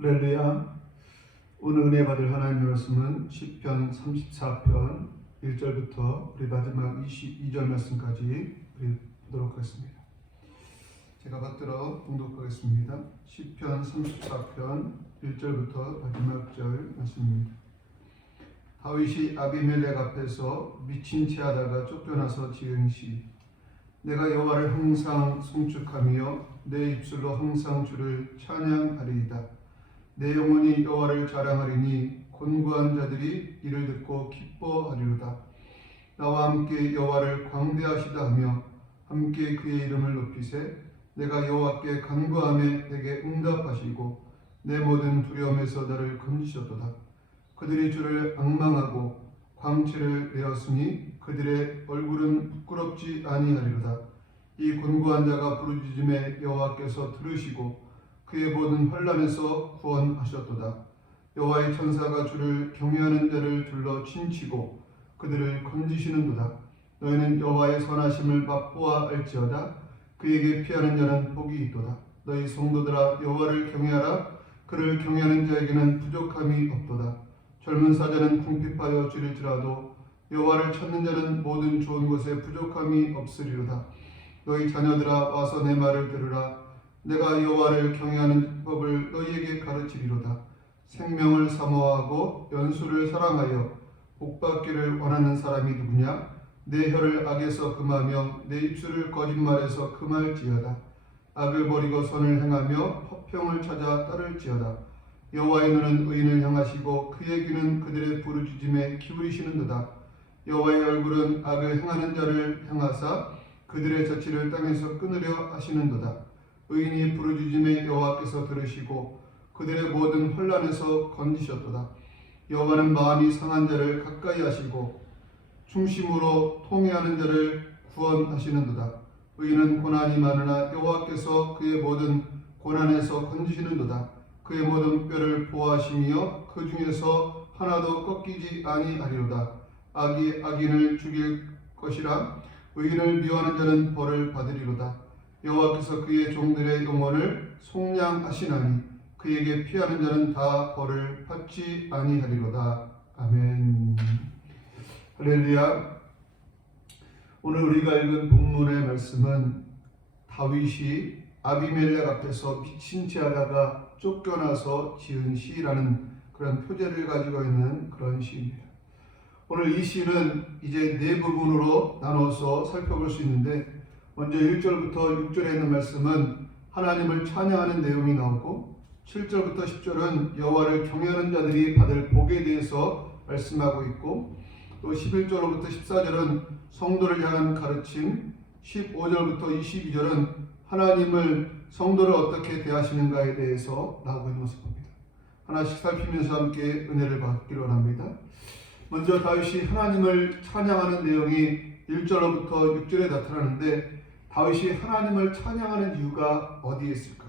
할렐루야. 오늘 은혜 받을 하나님의 말씀은 시편 34편 1절부터 우리 마지막 22절 말씀까지 우리 보도록 하겠습니다. 제가 받들어 봉독하겠습니다. 시편 34편 1절부터 마지막 절 말씀입니다. 다윗이 아비멜렉 앞에서 미친 채 하다가 쫓겨나서 지은 시. 내가 여호와를 항상 송축하며 내 입술로 항상 주를 찬양하리이다. 내 영혼이 여호와를 자랑하리니 곤고한 자들이 이를 듣고 기뻐하리로다. 나와 함께 여호와를 광대하시다 하며 함께 그의 이름을 높이세. 내가 여호와께 간구하며 내게 응답하시고 내 모든 두려움에서 나를 건지셨도다. 그들이 주를 앙망하고 광채를 내었으니 그들의 얼굴은 부끄럽지 아니하리로다. 이 곤고한 자가 부르짖음에 여호와께서 들으시고 그의 모든 환난에서 구원하셨도다. 여호와의 천사가 주를 경외하는 자를 둘러 친치고 그들을 건지시는도다. 너희는 여호와의 선하심을 맛보아 알지어다. 그에게 피하는 자는 복이 있도다. 너희 성도들아 여호와를 경외하라. 그를 경외하는 자에게는 부족함이 없도다. 젊은 사자는 궁핍하여 지를지라도 여호와를 찾는 자는 모든 좋은 것에 부족함이 없으리로다. 너희 자녀들아 와서 내 말을 들으라. 내가 여호와를 경외하는 법을 너희에게 가르치리로다. 생명을 사모하고 연수를 사랑하여 복받기를 원하는 사람이 누구냐? 내 혀를 악에서 금하며 내 입술을 거짓말에서 금할지어다. 악을 버리고 선을 행하며 화평을 찾아 따를지어다. 여호와의 눈은 의인을 향하시고 그의 귀는 그들의 부르짖음에 기울이시는도다. 여호와의 얼굴은 악을 행하는 자를 향하사 그들의 자취를 땅에서 끊으려 하시는도다. 의인이 부르짖음에 여호와께서 들으시고 그들의 모든 혼란에서 건지셨도다. 여호와는 마음이 상한 자를 가까이 하시고 중심으로 통회하는 자를 구원하시는도다. 의인은 고난이 많으나 여호와께서 그의 모든 고난에서 건지시는도다. 그의 모든 뼈를 보호하시며 그 중에서 하나도 꺾이지 아니하리로다. 악이 악인을 죽일 것이라. 의인을 미워하는 자는 벌을 받으리로다. 여호와께서 그의 종들의 영혼을 속량하시나니 그에게 피하는 자는 다 벌을 받지 아니하리로다. 아멘. 할렐루야. 오늘 우리가 읽은 본문의 말씀은 다윗이 아비멜렉 앞에서 미친 채 하다가 쫓겨나서 지은 시라는 그런 표제를 가지고 있는 그런 시입니다. 오늘 이 시는 이제 네 부분으로 나눠서 살펴볼 수 있는데, 먼저 1절부터 6절에 있는 말씀은 하나님을 찬양하는 내용이 나오고, 7절부터 10절은 여호와를 경외하는 자들이 받을 복에 대해서 말씀하고 있고, 또 11절부터 14절은 성도를 향한 가르침, 15절부터 22절은 하나님을 성도를 어떻게 대하시는가에 대해서 나오고 있는 것을 봅니다. 하나씩 살피면서 함께 은혜를 받기로 합니다. 먼저 다윗이 하나님을 찬양하는 내용이 1절로부터 6절에 나타나는데, 다윗이 하나님을 찬양하는 이유가 어디에 있을까요?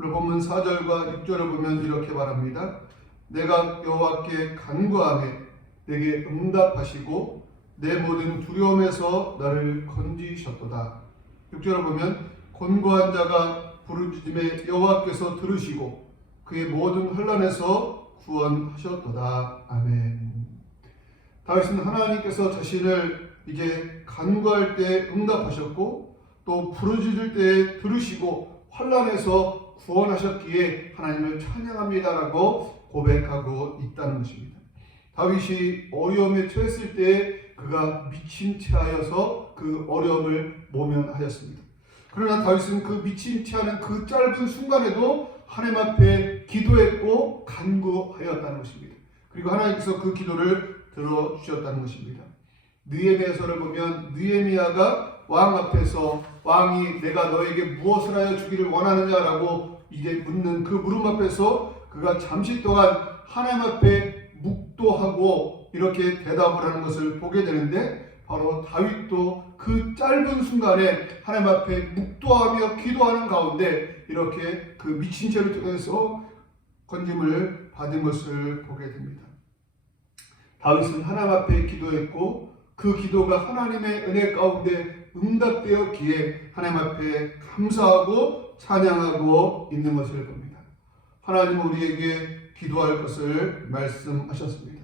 오늘 본문 4절과 6절을 보면 이렇게 말합니다. 내가 여호와께 간구하며 내게 응답하시고 내 모든 두려움에서 나를 건지셨도다. 6절을 보면 곤고한 자가 부르짖음에 여호와께서 들으시고 그의 모든 혼란에서 구원하셨도다. 아멘. 다윗은 하나님께서 자신을 이제 간구할 때 응답하셨고 또 부르짖을 때 들으시고 혼란에서 구원하셨기에 하나님을 찬양합니다라고 고백하고 있다는 것입니다. 다윗이 어려움에 처했을 때 그가 미친 채 하여서 그 어려움을 모면하였습니다. 그러나 다윗은 그 미친 채 하는 그 짧은 순간에도 하나님 앞에 기도했고 간구하였다는 것입니다. 그리고 하나님께서 그 기도를 들어주셨다는 것입니다. 느헤미야서를 보면 느헤미야가 왕 앞에서 왕이 내가 너에게 무엇을 하여 주기를 원하느냐라고 이제 묻는 그 물음 앞에서 그가 잠시 동안 하나님 앞에 묵도하고 이렇게 대답을 하는 것을 보게 되는데, 바로 다윗도 그 짧은 순간에 하나님 앞에 묵도하며 기도하는 가운데 이렇게 그 미친 채를 통해서 건짐을 받은 것을 보게 됩니다. 다윗은 하나님 앞에 기도했고 그 기도가 하나님의 은혜 가운데 응답되었기에 하나님 앞에 감사하고 찬양하고 있는 것을 봅니다. 하나님은 우리에게 기도할 것을 말씀하셨습니다.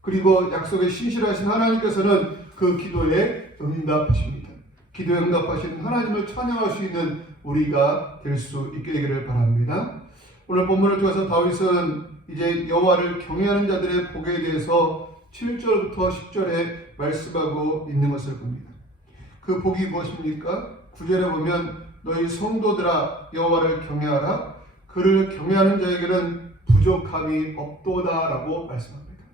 그리고 약속에 신실하신 하나님께서는 그 기도에 응답하십니다. 기도에 응답하신 하나님을 찬양할 수 있는 우리가 될 수 있게 되기를 바랍니다. 오늘 본문을 통해서 다윗은 이제 여호와를 경외하는 자들의 복에 대해서 7절부터 10절에 말씀하고 있는 것을 봅니다. 그 복이 무엇입니까? 9절에 보면 너희 성도들아 여호와를 경외하라. 그를 경외하는 자에게는 부족함이 없도다라고 말씀합니다.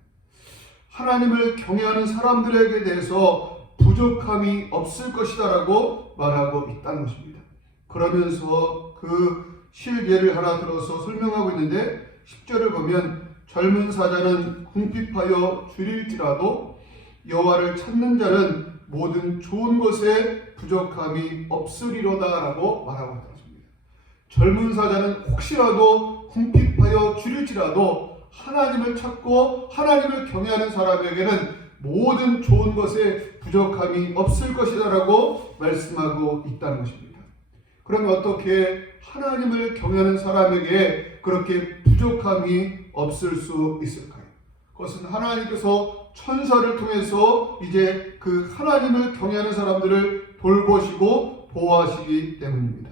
하나님을 경외하는 사람들에게 대해서 부족함이 없을 것이다라고 말하고 있다는 것입니다. 그러면서 그 실예를 하나 들어서 설명하고 있는데 10절을 보면 젊은 사자는 궁핍하여 줄일지라도 여호와를 찾는 자는 모든 좋은 것에 부족함이 없으리로다라고 말하고 있다. 젊은 사자는 혹시라도 궁핍하여 줄일지라도 하나님을 찾고 하나님을 경외하는 사람에게는 모든 좋은 것에 부족함이 없을 것이다라고 말씀하고 있다는 것입니다. 그러면 어떻게 하나님을 경외하는 사람에게 그렇게 부족함이 없을 수 있을까요? 그것은 하나님께서 천사를 통해서 이제 그 하나님을 경외하는 사람들을 돌보시고 보호하시기 때문입니다.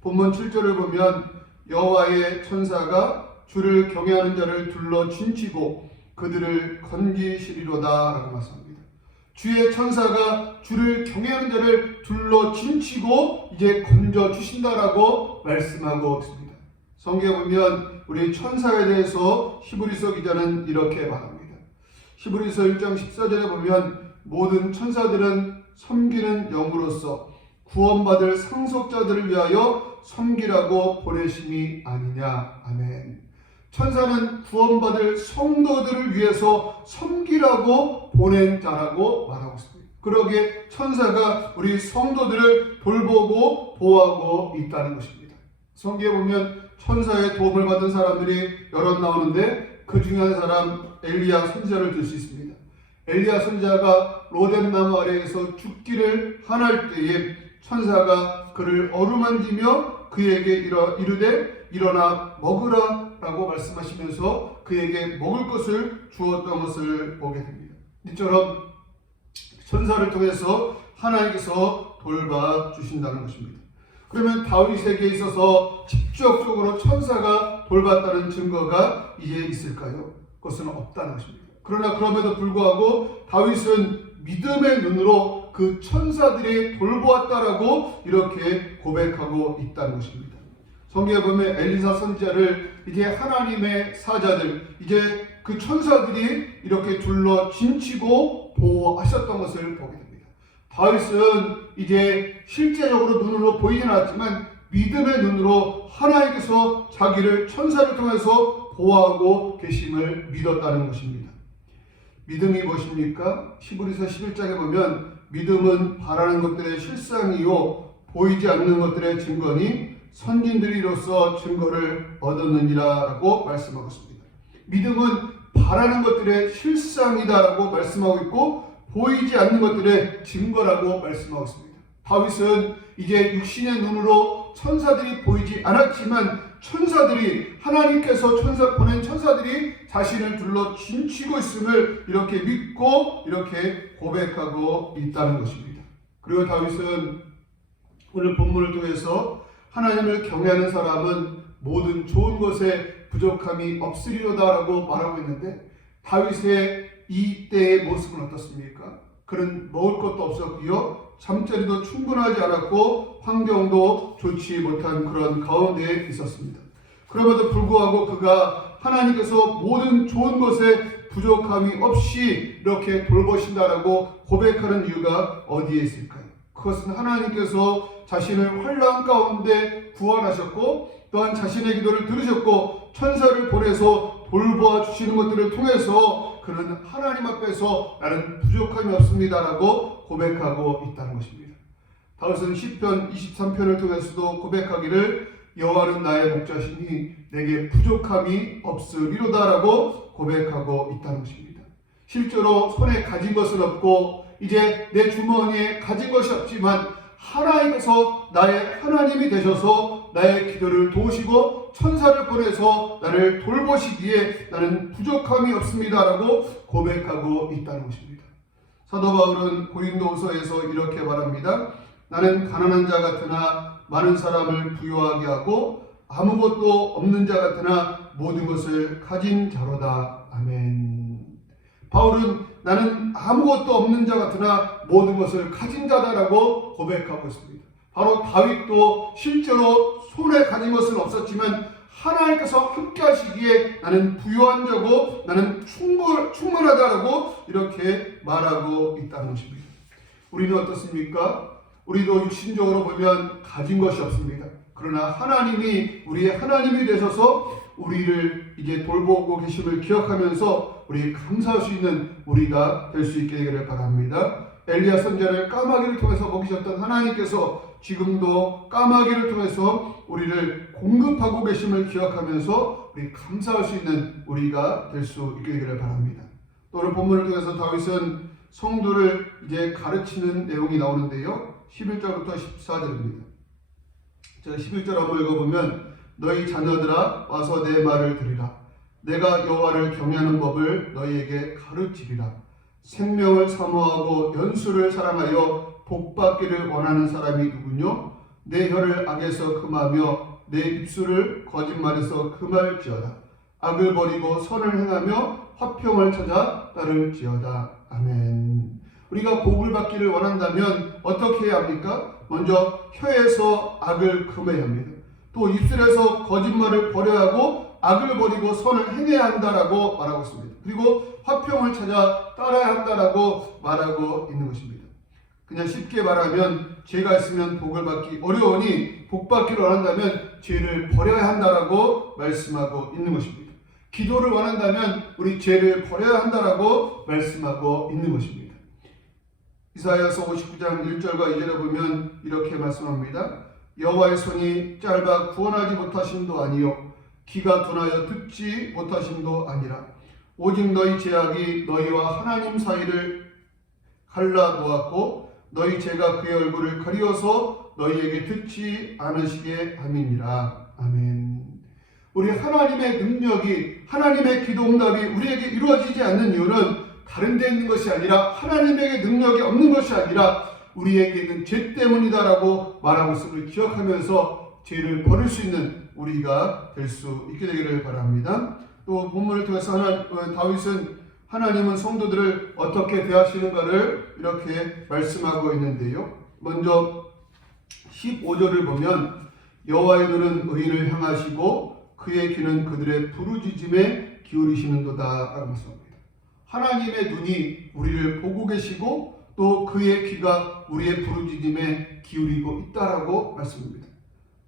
본문 7절을 보면 여호와의 천사가 주를 경외하는 자를 둘러 진치고 그들을 건지시리로다 라고 말씀합니다. 주의 천사가 주를 경외하는 자를 둘러 진치고 이제 건져주신다라고 말씀하고 있습니다. 성경에 보면 우리 천사에 대해서 히브리서 기자는 이렇게 말합니다. 히브리서 1장 14절에 보면 모든 천사들은 섬기는 영으로서 구원받을 상속자들을 위하여 섬기라고 보내심이 아니냐. 아멘. 천사는 구원받을 성도들을 위해서 섬기라고 보낸 자라고 말하고 있습니다. 그러기에 천사가 우리 성도들을 돌보고 보호하고 있다는 것입니다. 성경에 보면 천사의 도움을 받은 사람들이 여럿 나오는데 그 중에 한 사람 엘리야 선지자를 들 수 있습니다. 엘리야 선지자가 로뎀나무 아래에서 죽기를 환할 때에 천사가 그를 어루만지며 그에게 이르되 일어나 먹으라 라고 말씀하시면서 그에게 먹을 것을 주었던 것을 보게 됩니다. 이처럼 천사를 통해서 하나님께서 돌봐주신다는 것입니다. 그러면 다윗에게 있어서 직접적으로 천사가 돌봤다는 증거가 이제 있을까요? 그것은 없다는 것입니다. 그러나 그럼에도 불구하고 다윗은 믿음의 눈으로 그 천사들이 돌보았다라고 이렇게 고백하고 있다는 것입니다. 성경에 보면 엘리사 선지자를 이제 하나님의 사자들, 이제 그 천사들이 이렇게 둘러 진치고 보호하셨던 것을 보게 됩니다. 다윗은 이제 실제적으로 눈으로 보이진 않았지만 믿음의 눈으로 하나님께서 자기를 천사를 통해서 보호하고 계심을 믿었다는 것입니다. 믿음이 무엇입니까? 히브리서 11장에 보면 믿음은 바라는 것들의 실상이요 보이지 않는 것들의 증거니 선진들이로서 증거를 얻었느니라 라고 말씀하고 있습니다. 믿음은 바라는 것들의 실상이다라고 말씀하고 있고 보이지 않는 것들의 증거라고 말씀하고 있습니다. 다윗은 이제 육신의 눈으로 천사들이 보이지 않았지만 천사들이 하나님께서 보낸 천사들이 자신을 둘러 진치고 있음을 이렇게 믿고 이렇게 고백하고 있다는 것입니다. 그리고 다윗은 오늘 본문을 통해서 하나님을 경외하는 사람은 모든 좋은 것에 부족함이 없으리로다라고 말하고 있는데 다윗의 이때의 모습은 어떻습니까? 그는 먹을 것도 없었고요. 잠자리도 충분하지 않았고 환경도 좋지 못한 그런 가운데에 있었습니다. 그럼에도 불구하고 그가 하나님께서 모든 좋은 것에 부족함이 없이 이렇게 돌보신다라고 고백하는 이유가 어디에 있을까요? 그것은 하나님께서 자신을 환난 가운데 구원하셨고 또한 자신의 기도를 들으셨고 천사를 보내서 돌보아 주시는 것들을 통해서 그는 하나님 앞에서 나는 부족함이 없습니다라고 고백하고 있다는 것입니다. 다윗은 시편 23편을 통해서도 고백하기를 여호와는 나의 목자시니 내게 부족함이 없으리로다라고 고백하고 있다는 것입니다. 실제로 손에 가진 것은 없고 이제 내 주머니에 가진 것이 없지만 하나님께서 나의 하나님이 되셔서 나의 기도를 도우시고 천사를 보내서 나를 돌보시기에 나는 부족함이 없습니다라고 고백하고 있다는 것입니다. 사도 바울은 고린도후서에서 이렇게 말합니다. 나는 가난한 자 같으나 많은 사람을 부유하게 하고 아무것도 없는 자 같으나 모든 것을 가진 자로다. 아멘. 바울은 나는 아무것도 없는 자 같으나 모든 것을 가진 자다라고 고백하고 있습니다. 바로 다윗도 실제로 손에 가진 것은 없었지만 하나님께서 함께 하시기에 나는 부유한 자고 나는 충분하다라고 이렇게 말하고 있다는 것입니다. 우리는 어떻습니까? 우리도 육신적으로 보면 가진 것이 없습니다. 그러나 하나님이 우리의 하나님이 되셔서 우리를 이제 돌보고 계심을 기억하면서 우리 감사할 수 있는 우리가 될 수 있게 되기를 바랍니다. 엘리야 선지자를 까마귀를 통해서 먹이셨던 하나님께서 지금도 까마귀를 통해서 우리를 공급하고 계심을 기억하면서 우리 감사할 수 있는 우리가 될 수 있게 되기를 바랍니다. 또 오늘 본문을 통해서 다윗은 성도를 이제 가르치는 내용이 나오는데요. 11절부터 14절입니다. 자, 11절 한번 읽어보면 너희 자녀들아 와서 내 말을 들으라. 내가 여호와를 경외하는 법을 너희에게 가르치리라. 생명을 사모하고 연수를 사랑하여 복받기를 원하는 사람이 누구뇨? 내 혀를 악에서 금하며 내 입술을 거짓말에서 금할지어다. 악을 버리고 선을 행하며 화평을 찾아 따를지어다. 아멘. 우리가 복을 받기를 원한다면 어떻게 해야 합니까? 먼저 혀에서 악을 금해야 합니다. 또 입술에서 거짓말을 버려야 하고 악을 버리고 선을 행해야 한다라고 말하고 있습니다. 그리고 화평을 찾아 따라야 한다라고 말하고 있는 것입니다. 그냥 쉽게 말하면 죄가 있으면 복을 받기 어려우니 복 받기를 원한다면 죄를 버려야 한다라고 말씀하고 있는 것입니다. 기도를 원한다면 우리 죄를 버려야 한다라고 말씀하고 있는 것입니다. 이사야서 59장 1절과 2절에 보면 이렇게 말씀합니다. 여호와의 손이 짧아 구원하지 못하심도 아니요 귀가 둔하여 듣지 못하심도 아니라 오직 너희 죄악이 너희와 하나님 사이를 갈라 놓았고 너희 죄가 그의 얼굴을 가리어서 너희에게 듣지 않으시게 함이니라. 아멘. 우리 하나님의 능력이 하나님의 기도 응답이 우리에게 이루어지지 않는 이유는 다른 데 있는 것이 아니라 하나님에게 능력이 없는 것이 아니라 우리에게 있는 죄 때문이다라고 말하고 있음을 기억하면서 죄를 버릴 수 있는 우리가 될 수 있게 되기를 바랍니다. 또 본문을 통해서 다윗은 하나님은 성도들을 어떻게 대하시는가를 이렇게 말씀하고 있는데요. 먼저 15절을 보면 여호와의 눈은 의인을 향하시고 그의 귀는 그들의 부르짖음에 기울이시는도다 라고 말씀합니다. 하나님의 눈이 우리를 보고 계시고 또 그의 귀가 우리의 부르짖음에 기울이고 있다라고 말씀합니다.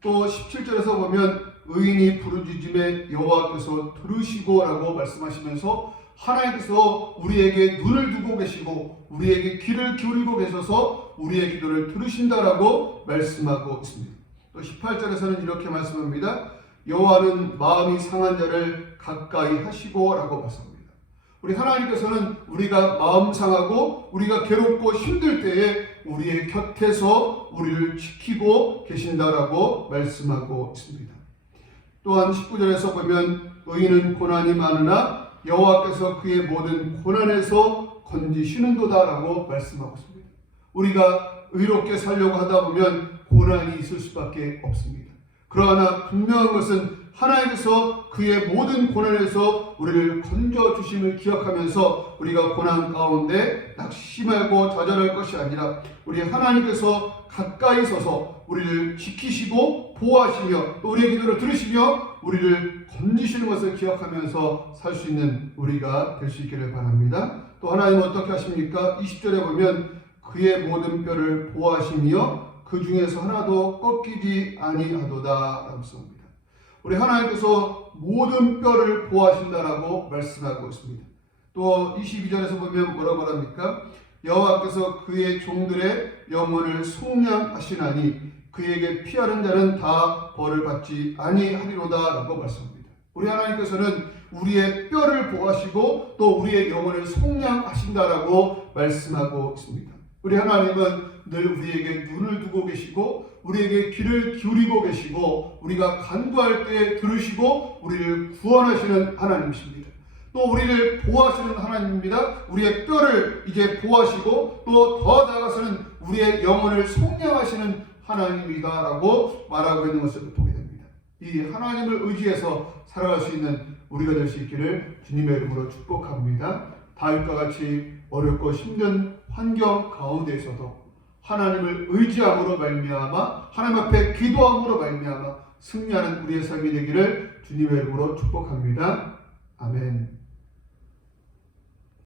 또 17절에서 보면 의인이 부르짖음에 여호와께서 들으시고 라고 말씀하시면서 하나님께서 우리에게 눈을 두고 계시고 우리에게 귀를 기울이고 계셔서 우리의 기도를 들으신다라고 말씀하고 있습니다. 또 18절에서는 이렇게 말씀합니다. 여호와는 마음이 상한 자를 가까이 하시고 라고 말씀합니다. 우리 하나님께서는 우리가 마음 상하고 우리가 괴롭고 힘들 때에 우리의 곁에서 우리를 지키고 계신다라고 말씀하고 있습니다. 또한 19절에서 보면 의인은 고난이 많으나 여호와께서 그의 모든 고난에서 건지시는도다라고 말씀하고 있습니다. 우리가 의롭게 살려고 하다 보면 고난이 있을 수밖에 없습니다. 그러나 분명한 것은 하나님께서 그의 모든 고난에서 우리를 건져주심을 기억하면서 우리가 고난 가운데 낙심하고 좌절할 것이 아니라 우리 하나님께서 가까이 서서 우리를 지키시고 보호하시며 또 우리의 기도를 들으시며 우리를 건지시는 것을 기억하면서 살 수 있는 우리가 될 수 있기를 바랍니다. 또 하나님은 어떻게 하십니까? 20절에 보면 그의 모든 뼈를 보호하시며 그 중에서 하나도 꺾이지 아니하도다 라고 씁니다. 우리 하나님께서 모든 뼈를 보호하신다라고 말씀하고 있습니다. 또 22절에서 보면 뭐라고 합니까? 여호와께서 그의 종들의 영혼을 속량하시나니 그에게 피하는 자는 다 벌을 받지 아니하리로다 라고 말씀합니다. 우리 하나님께서는 우리의 뼈를 보호하시고 또 우리의 영혼을 속량하신다라고 말씀하고 있습니다. 우리 하나님은 늘 우리에게 눈을 두고 계시고 우리에게 귀를 기울이고 계시고 우리가 간구할 때 들으시고 우리를 구원하시는 하나님이십니다. 또 우리를 보호하시는 하나님입니다. 우리의 뼈를 이제 보호하시고 또 더 나아가서는 우리의 영혼을 속량하시는 하나님이다라고 말하고 있는 것을 보게 됩니다. 이 하나님을 의지해서 살아갈 수 있는 우리가 될 수 있기를 주님의 이름으로 축복합니다. 다윗과 같이 어렵고 힘든 환경 가운데에서도 하나님을 의지함으로 말미암아 하나님 앞에 기도함으로 말미암아 승리하는 우리의 삶이 되기를 주님의 이름으로 축복합니다. 아멘.